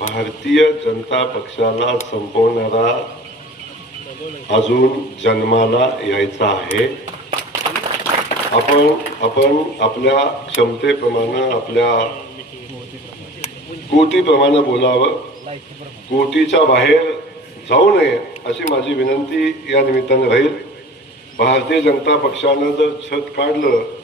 भारतीय जनता पक्षाला संपवणारा अजून जन्माला यायचा आहे। आपण आपल्या क्षमतेप्रमाणे आपल्या कोटीप्रमाणे बोलावं, कोटीच्या बाहेर जाऊ नये अशी माझी विनंती या निमित्ताने राहील। भारतीय जनता पक्षानं जर छत काढलं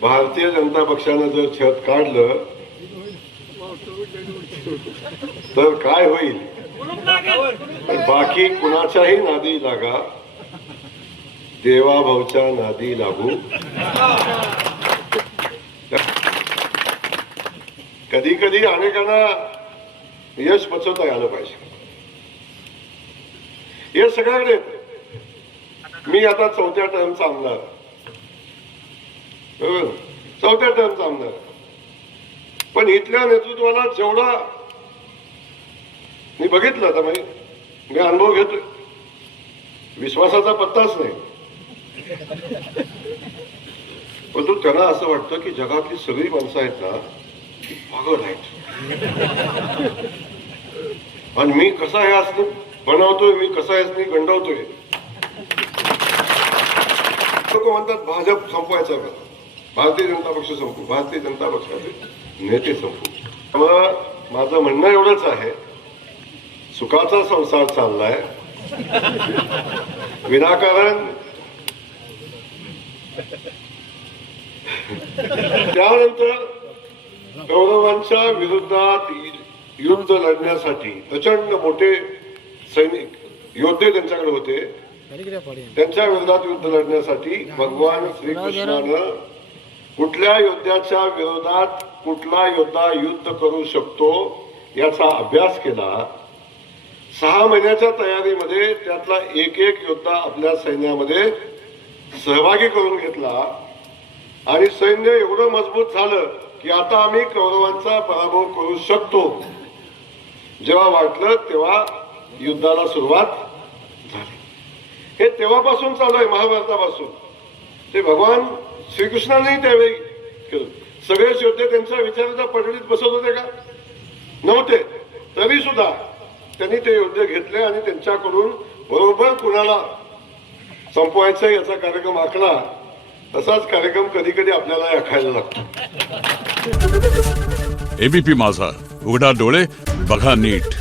भारतीय जनता पक्षानं जर छत काढलं तर काय होईल? बाकी कुणाच्याही नादी लागा, देवाभाऊच्या नादी लागू। कधी कधी अनेकांना यश पचवता आलं पाहिजे। हे सगळ्याकडे मी आता चौथ्या टर्मचा आमदार, चौथ्या टर्मचा आमदार, पण इथल्या नेतृत्वाला जेवढा मी बघितलं, आता मी अनुभव घेतोय, विश्वासाचा पत्ताच नाही। परंतु त्यांना असं वाटतं की जगातली सगळी माणसं आहेत ना ती पागल आहेत, आणि मी कसा हे असं बनवतोय, मी कसा हे गंडवतोय। लोक म्हणतात भाजप संपवायचा का, भारतीय जनता पक्ष संपू, भारतीय जनता पक्षाचे नेते संपू। त्यामुळे माझं म्हणणं एवढंच आहे, सुखाचा संसार चाललाय, विनाकारण त्यानंतर कौरवांच्या विरोधात युद्ध लढण्यासाठी प्रचंड मोठे सैनिक योद्धे त्यांच्याकडे होते। त्यांच्या विरोधात युद्ध लढण्यासाठी भगवान श्रीकृष्णानं कुठल्या योद्ध्याच्या विरोधात कुठला योद्धा युद्ध करू शकतो याचा अभ्यास केला। 6 महिन्याच्या तयारीमध्ये त्यातला एक योद्धा आपल्या सैन्यामध्ये सहभागी करून घेतला, आणि सैन्य एवढं मजबूत झालं की आता आम्ही कौरवांचा पराभव करू शकतो। जेव्हा वाटलं तेव्हा युद्धाला सुरुवात झाली। हे तेव्हापासून चालू आहे, महाभारतापासून। ते भगवान श्रीकृष्णानेही त्यावेळी केलं। सगळेच योद्धे त्यांच्या विचाराच्या पडळीत बसत होते का? नव्हते। तरी सुद्धा त्यांनी ते योद्धे घेतले आणि त्यांच्याकडून बरोबर कुणाला संपवायचं याचा कार्यक्रम आखला। तसाच कार्यक्रम कधी कधी आपल्याला आखायला लागतो। एबीपी माझा, उघडा डोळे बघा नीट।